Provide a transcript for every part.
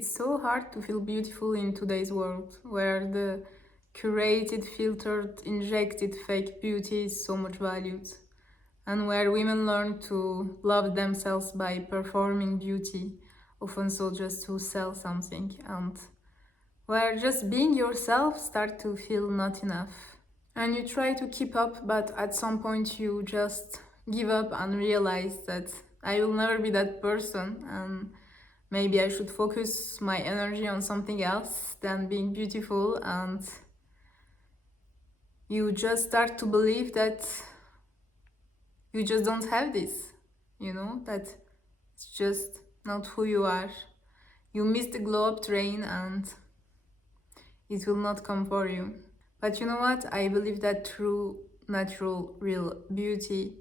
It's so hard to feel beautiful in today's world, where the curated, filtered, injected fake beauty is so much valued, and where women learn to love themselves by performing beauty, often so just to sell something, and where just being yourself start to feel not enough. And you try to keep up, but at some point you just give up and realize that I will never be that person, and maybe I should focus my energy on something else than being beautiful. And you just start to believe that you just don't have this, that it's just not who you are. You missed the glow up train and it will not come for you. But you know what? I believe that true, natural, real beauty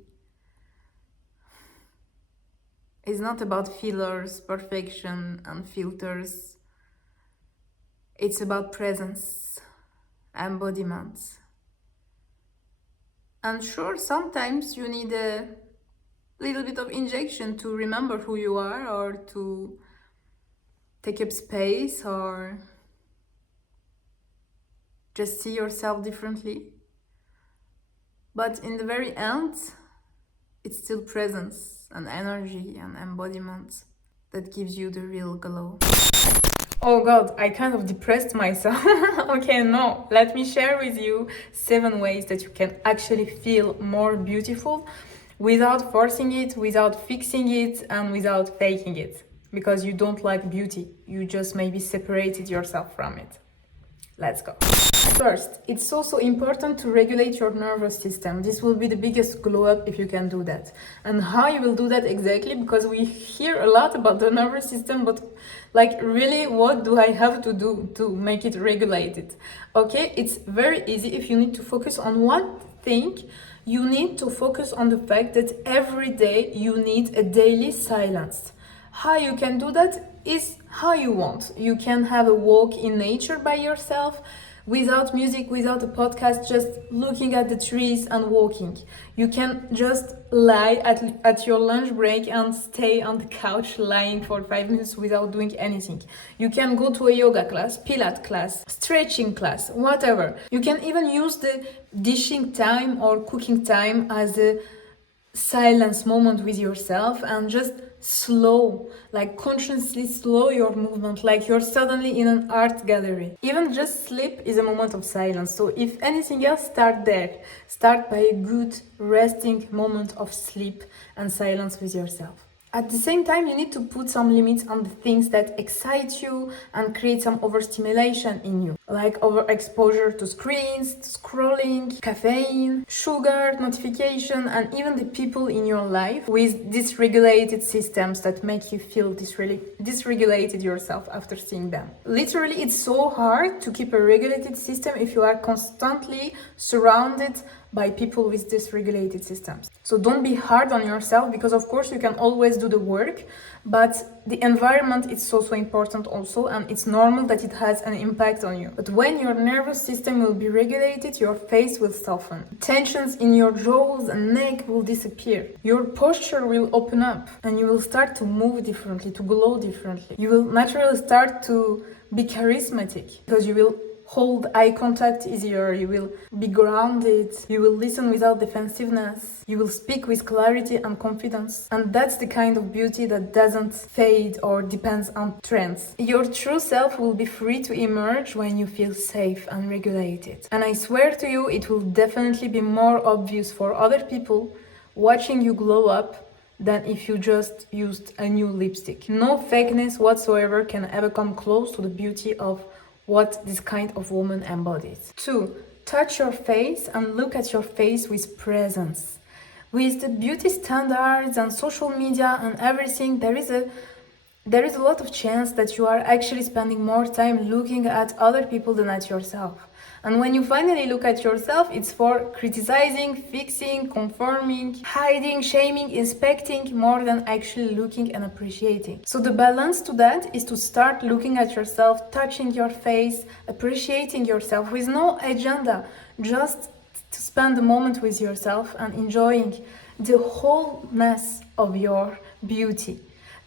is not about fillers, perfection, and filters. It's about presence, embodiment. And sure, sometimes you need a little bit of injection to remember who you are, or to take up space, or just see yourself differently. But in the very end, it's still presence and energy and embodiment that gives you the real glow. Oh god, I kind of depressed myself. Okay, no, let me share with you 7 ways that you can actually feel more beautiful without forcing it, without fixing it, and without faking it. Because you don't like beauty, you just maybe separated yourself from it. Let's go. First, it's also important to regulate your nervous system. This will be the biggest glow up if you can do that. And how you will do that exactly, because we hear a lot about the nervous system, but really, what do I have to do to make it regulated? Okay, it's very easy. If you need to focus on one thing, you need to focus on the fact that every day you need a daily silence. How you can do that is how you want. You can have a walk in nature by yourself, without music, without a podcast, just looking at the trees and walking. You can just lie at your lunch break and stay on the couch lying for 5 minutes without doing anything. You can go to a yoga class, Pilates class, stretching class, whatever. You can even use the dishing time or cooking time as a silence moment with yourself, and just consciously slow your movement, like you're suddenly in an art gallery. Even just sleep is a moment of silence. So if anything else, start there. Start by a good resting moment of sleep and silence with yourself. At the same time, you need to put some limits on the things that excite you and create some overstimulation in you, like overexposure to screens, to scrolling, caffeine, sugar, notification, and even the people in your life with dysregulated systems that make you feel dysregulated yourself after seeing them. Literally, it's so hard to keep a regulated system if you are constantly surrounded by people with dysregulated systems. So don't be hard on yourself, because of course you can always do the work, but the environment is so important also, and it's normal that it has an impact on you. But when your nervous system will be regulated, your face will soften. Tensions in your jaws and neck will disappear. Your posture will open up, and you will start to move differently, to glow differently. You will naturally start to be charismatic, because you will hold eye contact easier, you will be grounded, you will listen without defensiveness, you will speak with clarity and confidence. And that's the kind of beauty that doesn't fade or depends on trends. Your true self will be free to emerge when you feel safe and regulated. And I swear to you, it will definitely be more obvious for other people watching you glow up than if you just used a new lipstick. No fakeness whatsoever can ever come close to the beauty of what this kind of woman embodies. 2. Touch your face and look at your face with presence. With the beauty standards and social media and everything, there is a lot of chance that you are actually spending more time looking at other people than at yourself. And when you finally look at yourself, it's for criticizing, fixing, conforming, hiding, shaming, inspecting, more than actually looking and appreciating. So the balance to that is to start looking at yourself, touching your face, appreciating yourself with no agenda, just to spend a moment with yourself and enjoying the wholeness of your beauty.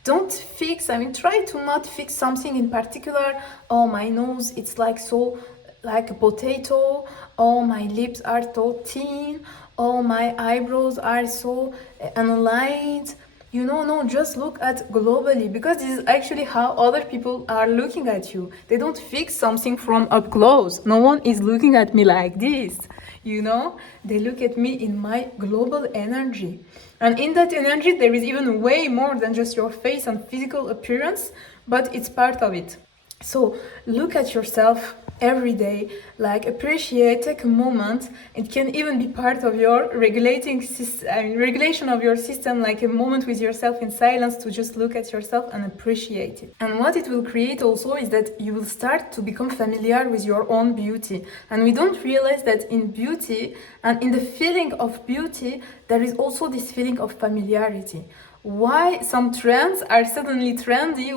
Don't fix, try to not fix something in particular. Oh, my nose, it's like so, like a potato. Oh, my lips are so thin. Oh, my eyebrows are so unaligned. No, just look at globally, because this is actually how other people are looking at you. They don't fix something from up close. No one is looking at me like this. They look at me in my global energy. And in that energy, there is even way more than just your face and physical appearance, but it's part of it. So look at yourself every day, like appreciate, take a moment. It can even be part of your regulation of your system, like a moment with yourself in silence to just look at yourself and appreciate it. And what it will create also is that you will start to become familiar with your own beauty. And we don't realize that in beauty and in the feeling of beauty, there is also this feeling of familiarity. Why some trends are suddenly trendy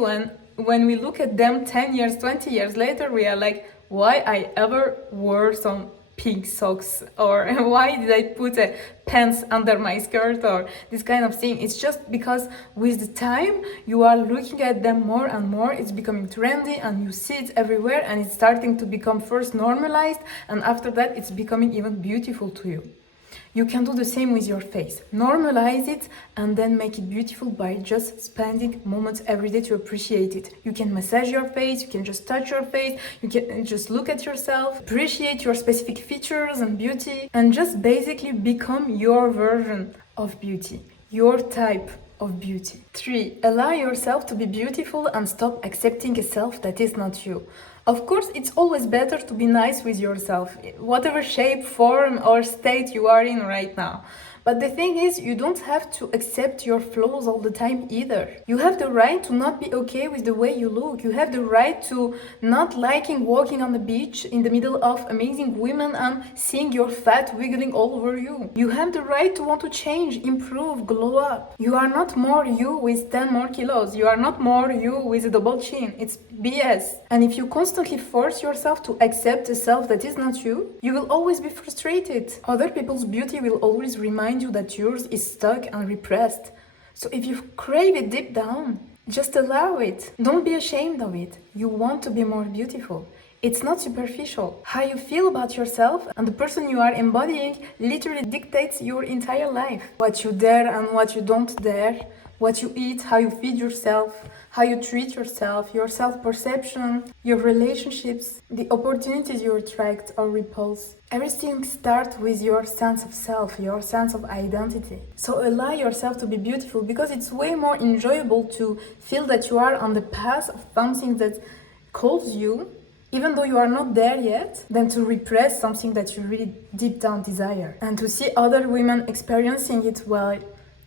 when we look at them 10 years, 20 years later, we are like, why I ever wore some pink socks, or why did I put a pants under my skirt, or this kind of thing. It's just because with the time you are looking at them more and more, it's becoming trendy and you see it everywhere, and it's starting to become first normalized, and after that it's becoming even beautiful to you. You can do the same with your face. Normalize it and then make it beautiful by just spending moments every day to appreciate it. You can massage your face, you can just touch your face, you can just look at yourself, appreciate your specific features and beauty, and just basically become your version of beauty, your type of beauty. 3. Allow yourself to be beautiful and stop accepting a self that is not you. Of course, it's always better to be nice with yourself, whatever shape, form, or state you are in right now. But the thing is, you don't have to accept your flaws all the time either. You have the right to not be okay with the way you look. You have the right to not liking walking on the beach in the middle of amazing women and seeing your fat wiggling all over you. You have the right to want to change, improve, glow up. You are not more you with 10 more kilos. You are not more you with a double chin. It's BS. And if you constantly force yourself to accept a self that is not you, you will always be frustrated. Other people's beauty will always remind you that yours is stuck and repressed. So if you crave it deep down, just allow it. Don't be ashamed of it. You want to be more beautiful. It's not superficial. How you feel about yourself and the person you are embodying literally dictates your entire life. What you dare and what you don't dare, what you eat, how you feed yourself, how you treat yourself, your self-perception, your relationships, the opportunities you attract or repulse. Everything starts with your sense of self, your sense of identity. So allow yourself to be beautiful, because it's way more enjoyable to feel that you are on the path of something that calls you, even though you are not there yet, than to repress something that you really deep down desire. And to see other women experiencing it, well,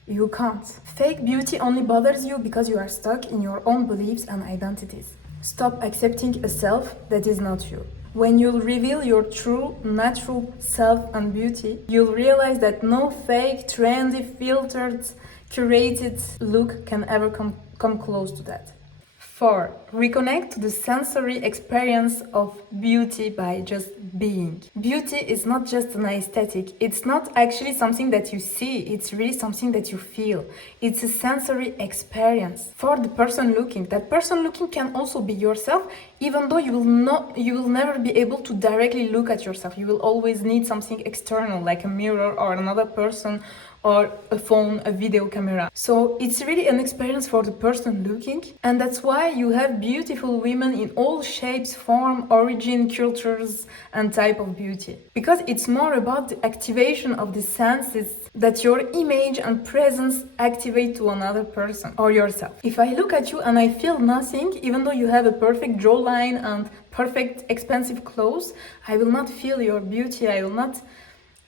you can't. Fake beauty only bothers you because you are stuck in your own beliefs and identities. Stop accepting a self that is not you. When you'll reveal your true, natural self and beauty, you'll realize that no fake, trendy, filtered, curated look can ever come close to that. 4. Reconnect to the sensory experience of beauty by just being. Beauty is not just an aesthetic. It's not actually something that you see. It's really something that you feel. It's a sensory experience for the person looking. That person looking can also be yourself, even though you will never be able to directly look at yourself. You will always need something external, like a mirror or another person, or a phone, a video camera. So it's really an experience for the person looking, and that's why you have beautiful women in all shapes, form, origin, cultures, and type of beauty. Because it's more about the activation of the senses that your image and presence activate to another person or yourself. If I look at you and I feel nothing, even though you have a perfect jawline and perfect expensive clothes, I will not feel your beauty. I will not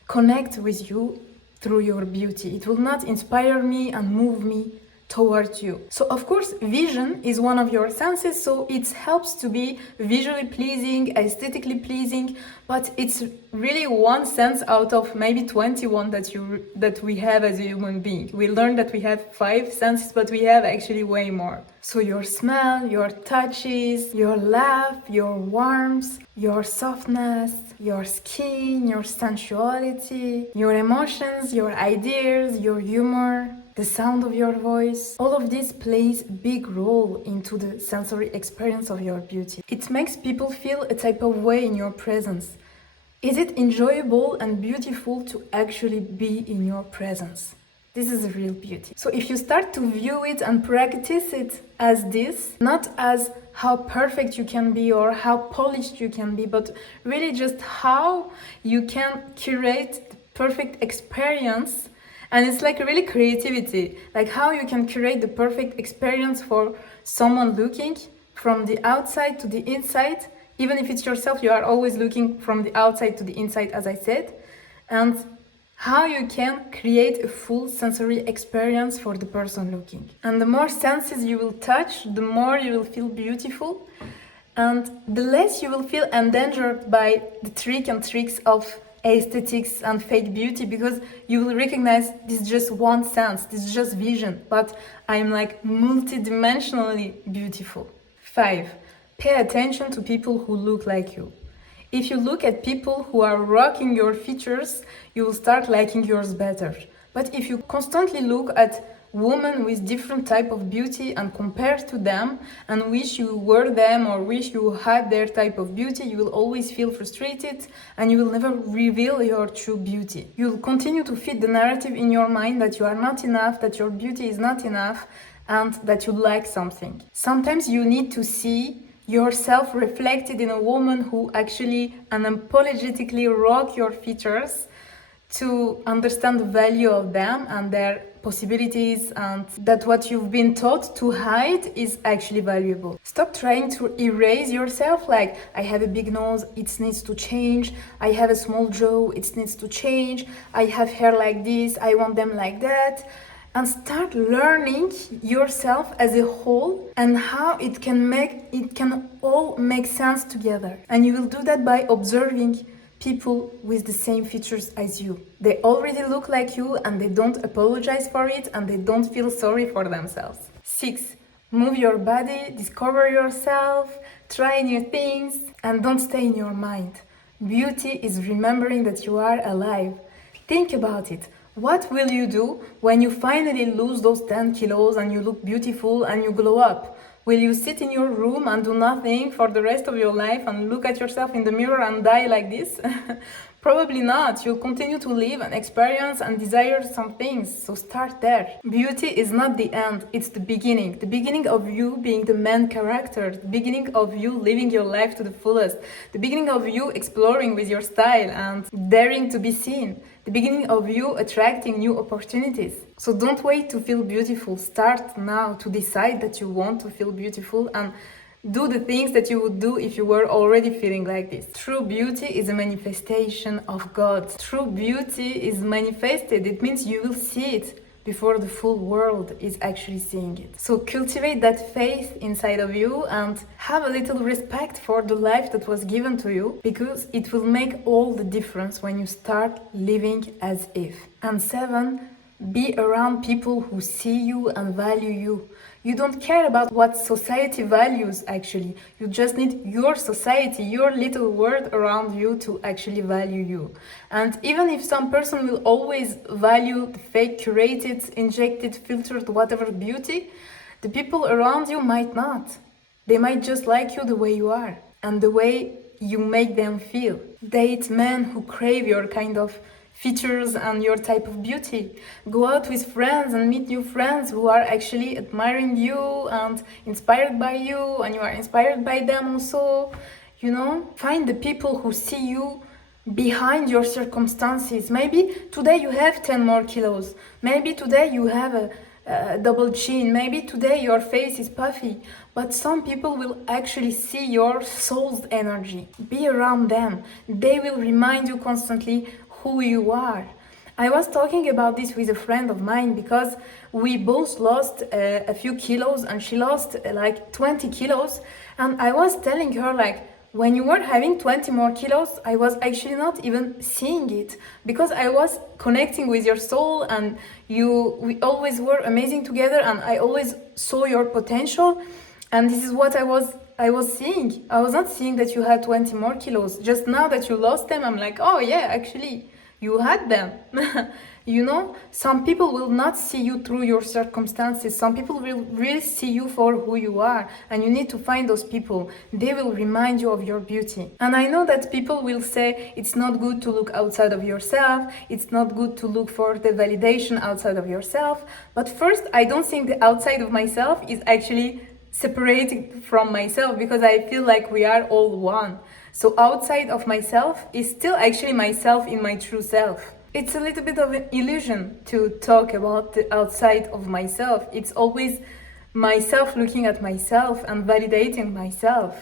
connect with you through your beauty. It will not inspire me and move me towards you. So of course, vision is one of your senses, so it helps to be visually pleasing, aesthetically pleasing, but it's really one sense out of maybe 21 that we have as a human being. We learned that we have 5 senses, but we have actually way more. So your smell, your touches, your laugh, your warmth, your softness, your skin, your sensuality, your emotions, your ideas, your humor, the sound of your voice. All of this plays a big role into the sensory experience of your beauty. It makes people feel a type of way in your presence. Is it enjoyable and beautiful to actually be in your presence? This is real beauty. So if you start to view it and practice it as this, not as how perfect you can be or how polished you can be, but really just how you can curate the perfect experience. And it's like really creativity, like how you can create the perfect experience for someone looking from the outside to the inside. Even if it's yourself, you are always looking from the outside to the inside, as I said. And how you can create a full sensory experience for the person looking. And the more senses you will touch, the more you will feel beautiful, and the less you will feel endangered by the tricks of aesthetics and fake beauty, because you will recognize this is just one sense, this is just vision, but I'm like multidimensionally beautiful. 5. Pay attention to people who look like you. If you look at people who are rocking your features, you will start liking yours better. But if you constantly look at women with different type of beauty and compare to them and wish you were them or wish you had their type of beauty, you will always feel frustrated and you will never reveal your true beauty. You will continue to feed the narrative in your mind that you are not enough, that your beauty is not enough, and that you lack something. Sometimes you need to see yourself reflected in a woman who actually unapologetically rock your features to understand the value of them and their possibilities, and that what you've been taught to hide is actually valuable. Stop trying to erase yourself like, I have a big nose, it needs to change, I have a small jaw, it needs to change, I have hair like this, I want them like that. And start learning yourself as a whole and how it can all make sense together. And you will do that by observing people with the same features as you. They already look like you and they don't apologize for it and they don't feel sorry for themselves. 6. Move your body, discover yourself, try new things, and don't stay in your mind. Beauty is remembering that you are alive. Think about it. What will you do when you finally lose those 10 kilos and you look beautiful and you glow up? Will you sit in your room and do nothing for the rest of your life and look at yourself in the mirror and die like this? Probably not. You'll continue to live and experience and desire some things, so start there. Beauty is not the end, it's the beginning of you being the main character, the beginning of you living your life to the fullest, the beginning of you exploring with your style and daring to be seen, the beginning of you attracting new opportunities. So don't wait to feel beautiful, start now to decide that you want to feel beautiful and do the things that you would do if you were already feeling like this. True beauty is a manifestation of God. True beauty is manifested. It means you will see it before the full world is actually seeing it. So cultivate that faith inside of you and have a little respect for the life that was given to you, because it will make all the difference when you start living as if. And 7, be around people who see you and value you. You don't care about what society values actually. You just need your society, your little world around you to actually value you. And even if some person will always value the fake, curated, injected, filtered, whatever beauty, the people around you might not. They might just like you the way you are and the way you make them feel. Date men who crave your kind of features and your type of beauty. Go out with friends and meet new friends who are actually admiring you and inspired by you, and you are inspired by them also. You know, find the people who see you behind your circumstances. Maybe today you have 10 more kilos. Maybe today you have a double chin. Maybe today your face is puffy. But some people will actually see your soul's energy. Be around them. They will remind you constantly who you are. I was talking about this with a friend of mine because we both lost a few kilos, and she lost like 20 kilos, and I was telling her like, when you were having 20 more kilos, I was actually not even seeing it, because I was connecting with your soul and we always were amazing together, and I always saw your potential, and this is what I was seeing. I was not seeing that you had 20 more kilos. Just now that you lost them, I'm like, oh yeah, actually, you had them. You know, some people will not see you through your circumstances. Some people will really see you for who you are, and you need to find those people. They will remind you of your beauty. And I know that people will say it's not good to look outside of yourself, it's not good to look for the validation outside of yourself. But first, I don't think the outside of myself is actually separated from myself, because I feel like we are all one. So outside of myself is still actually myself in my true self. It's a little bit of an illusion to talk about the outside of myself. It's always myself looking at myself and validating myself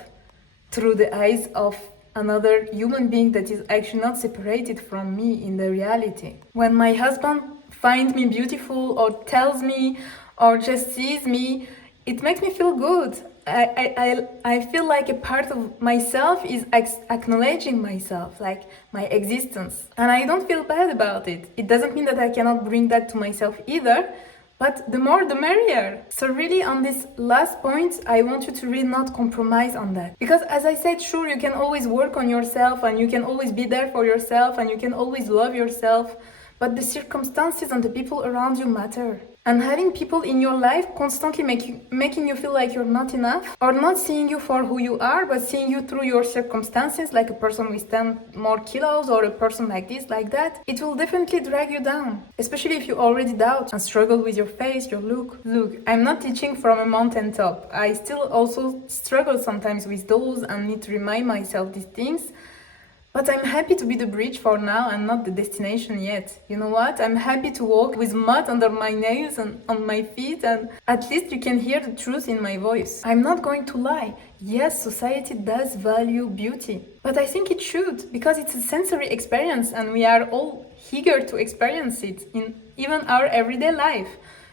through the eyes of another human being that is actually not separated from me in the reality. When my husband finds me beautiful or tells me or just sees me, it makes me feel good. I feel like a part of myself is acknowledging myself, like my existence. And I don't feel bad about it. It doesn't mean that I cannot bring that to myself either, but the more the merrier. So really on this last point, I want you to really not compromise on that. Because as I said, sure, you can always work on yourself and you can always be there for yourself and you can always love yourself, but the circumstances and the people around you matter. And having people in your life constantly making you feel like you're not enough, or not seeing you for who you are, but seeing you through your circumstances, like a person with 10 more kilos or a person like this, like that, it will definitely drag you down. Especially if you already doubt and struggle with your face, your look. Look, I'm not teaching from a mountaintop. I still also struggle sometimes with those and need to remind myself these things. But I'm happy to be the bridge for now and not the destination yet. You know what? I'm happy to walk with mud under my nails and on my feet, and at least you can hear the truth in my voice. I'm not going to lie. Yes, society does value beauty, but I think it should, because it's a sensory experience and we are all eager to experience it in even our everyday life.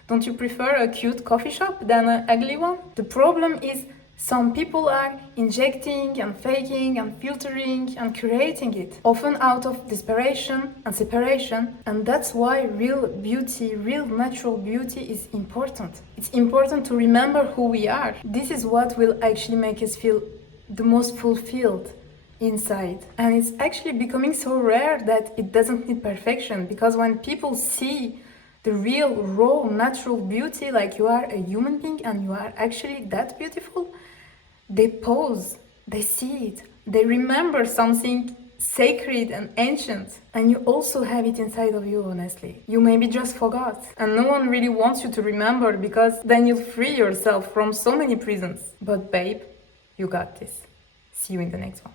Don't you prefer a cute coffee shop than an ugly one? The problem is some people are injecting and faking and filtering and curating it, often out of desperation and separation, and that's why real beauty, real natural beauty is important. It's important to remember who we are. This is what will actually make us feel the most fulfilled inside. And it's actually becoming so rare that it doesn't need perfection, because when people see the real, raw, natural beauty, like you are a human being and you are actually that beautiful, they pause, they see it, they remember something sacred and ancient. And you also have it inside of you, honestly. You maybe just forgot. And no one really wants you to remember, because then you'll free yourself from so many prisons. But babe, you got this. See you in the next one.